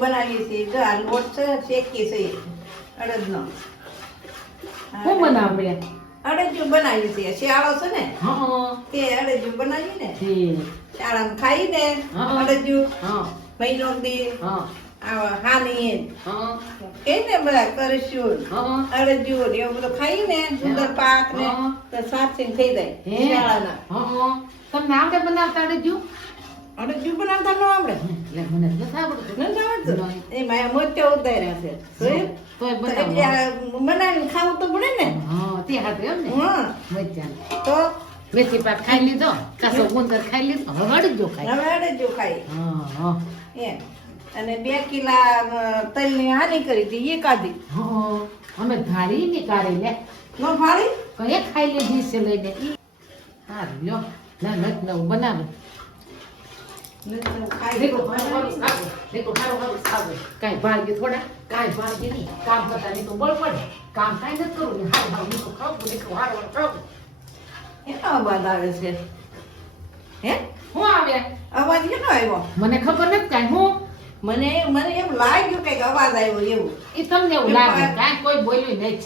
બનાવીએ છીએ. જો આ લોટ છે શેકીએ છીએ અડદનો. હું બનાવીએ અડદિયું બનાવીએ છીએ. શિયાળો છે ને? તે અડદિયું બનાવીએ ને શાળામાં ખાઈને હા. અડદિયું મહિનો દી હાની કે ને બધા કરીશું. અડદિયું એવું બધું સુંદર પાક ને હા. તો સાચીને થઈ જાય તમને આવડે બનાવતા આવડ્યું અડદિયું બનાવતા ન આવડે. એટલે મને તો આવડતું. નથી આવડતું? એ માયા મોતિયા ઉતાર્યા છે. બનાવીને ખાવું તો પડે ને. હા તે હાથે એમ ને. હા. મજા તો મેથી પાક ખાઈ લીધો કાસો ગુંદર ખાઈ લીધો હવે અડજો ખાઈ. હવે અડદિયું ખાઈ. હા હા. એમ. અને બે કિલા તલની હાની કરી હતી એ કાઢી હા અમે ધારી ની કાઢી લે. નો ફાળી કઈ ખાઈ લીધી છે લઈને. હા લ્યો. ના નત નવું બનાવે. કાંઈ આવ્યો મને ખબર નથી કાંઈ હું મને મને એમ લાગ્યું કંઈક અવાજ આવ્યો એવું એ તમને એવું લાગે કાંઈ કોઈ બોલ્યું નહીં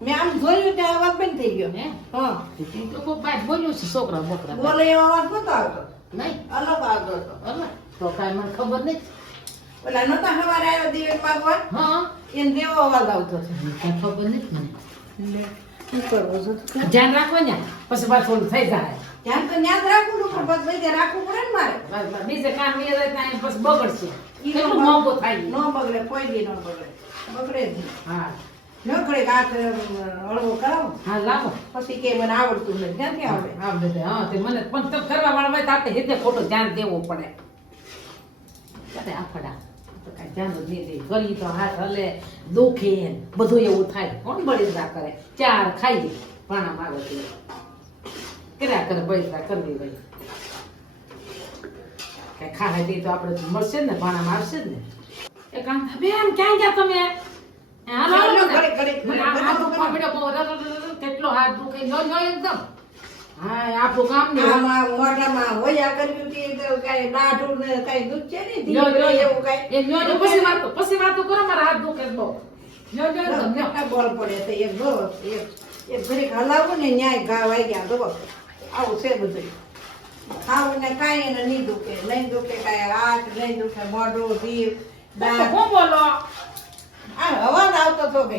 મેં આમ જોયું ત્યાં અવાજ બંધ થઈ ગયો હે હા બોલ્યું છે છોકરા બોકરા બોલે એવો અવાજ નતો આવતો. નહીં. અલગ આવતો હતો. અલા, તો કાંઈ મને ખબર નથી. ઓલા નતા સવારે આવ્યો દિવેલ પાકવા? હા. એને જેવો અવાજ આવતો હતો? કાંઈ ખબર નથી મને. શું કરવું છે ધ્યાન રાખો ને. પછી પાછું ઓલું થઈ જાય. ધ્યાન તો ન્યા રાખવું પણ બસ ભાઈ રાખવું પડે ને મારે. બીજે કામ નહીં રહે ત્યાં પછી બગડશે. કેટલું નો થાય. નો બગડે કોઈ દી નો બગડે. બગડે જ હા. ન કરે હાથ હળવો કરાવો. હા લાવો. પછી કે મને આવડતું નથી. ક્યાંથી આવડે? આવડે હા તે મને પણ તપ કરવા વાળા હોય તો આપણે હિતે ખોટું ધ્યાન દેવો પડે. કદે આફડા તો કાંઈ ધ્યાન જ નહીં દે. ગરી તો હાથ હલે દુખે બધું એવું થાય. કોણ બળિંદા કરે? ચાર ખાઈ દે પાણા મારો તે. કર્યા કરે બળિંદા કરવી ભાઈ કઈ ખાવા દે તો આપણે મળશે ને ભાણામાં આવશે જ ને. એ કામ બેન ક્યાં ગયા તમે? કેટલો હાથ દુખે. લો લો એકદમ. હા આપણું કામ ને મોઢામાં હોયા કર્યું કે તો દાઢું ને કાંઈ દૂધ છે ને લ્યો, લ્યો, એવું કાંઈ. એ લ્યો, લ્યો, પછી વાતો પછી વાતો કરો મારા હાથ દુખે બહુ. લ્યો, લ્યો, એકદમ, બોલ પડે તો એક જો એક એક ઘડીક હલાવું ને ન્યાય ઘા વાગ્યા જો આવું છે બધું. ખાવું ને કાંઈ એને નહીં દુખે નહીં દુખે કાંઈ હાથ નહીં દુખે મોઢું જીભ દાંત. બોલો? હતો કે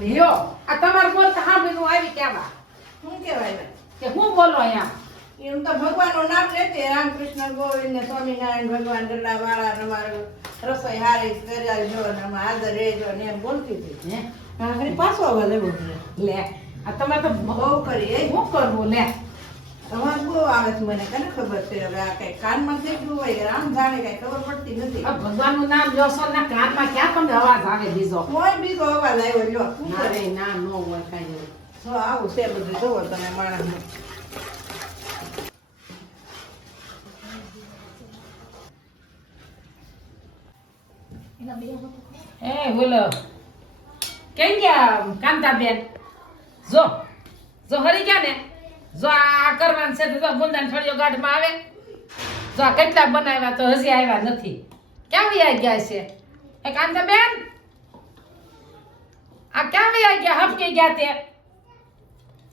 લ્યો. આ તમાર બોલ તો સાંભળીને આવી કેવા શું કહેવાય કે હું બોલો અહીંયા? એમ તો ભગવાનનું નામ લેતે રામકૃષ્ણ ગોવિંદ ને સ્વામિનારાયણ ભગવાન ગરડા વાળા ને મારું રસોઈ હારી કરજો ને આદર હાજર રહેજો ને એમ બોલતી હતી. હે? પાછો આવવા આવ્યો મને. લે આ તમે તો બહુ કરી. એ હું કરવું લે. અવાજ બહુ આવે છે મને કને ખબર છે? હવે આ કઈ કાનમાં ગયું હોય રામ જાણે કઈ ખબર પડતી નથી. ભગવાનનું નામ જોશો ના કાનમાં ક્યાં તમને અવાજ આવે બીજો. કોઈ બીજો અવાજ આવ્યો લ્યો શું ના? રે ના નો હોય કઈ તો જો આવું છે બધું જોવો તમે માણસ. એ બોલો. કેમ ગયા કાંતાબેન? જો જો હરી ગયા ને? જો આ કરવાનું છે તો ગુંદાન ફળિયો ગાઢમાં આવે. જો આ કેટલા બનાવ્યા તો હજી આવ્યા નથી. ક્યાં વયા ગયા છે? એ કાંતાબેન? આ ક્યાં આવી ગયા? હપકી ગયા તે.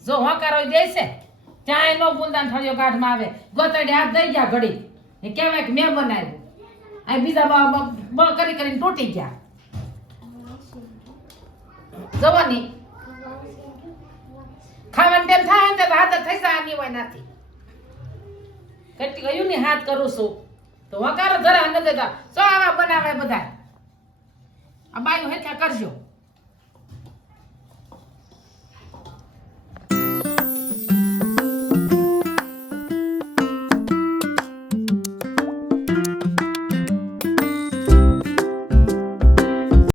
જો હોકારો દે છે ત્યાં નો ગુંદાન ફળિયો ગાઢમાં આવે. ગોતડી હાથ દઈ ગયા ઘડી એ કહેવાય કે મેં બનાવ્યું. આ બીજા બ કરી કરીને તૂટી ગયા. જવાની ખાવાનું તેમ થાય ને હાથ થઈ જાય આની હોય નથી કેટલી ગયું ને, હાથ કરું છું. તો વકારો ધરા ન દેતા સો આવા બનાવે બધા આ બાયું હેઠા કરજો.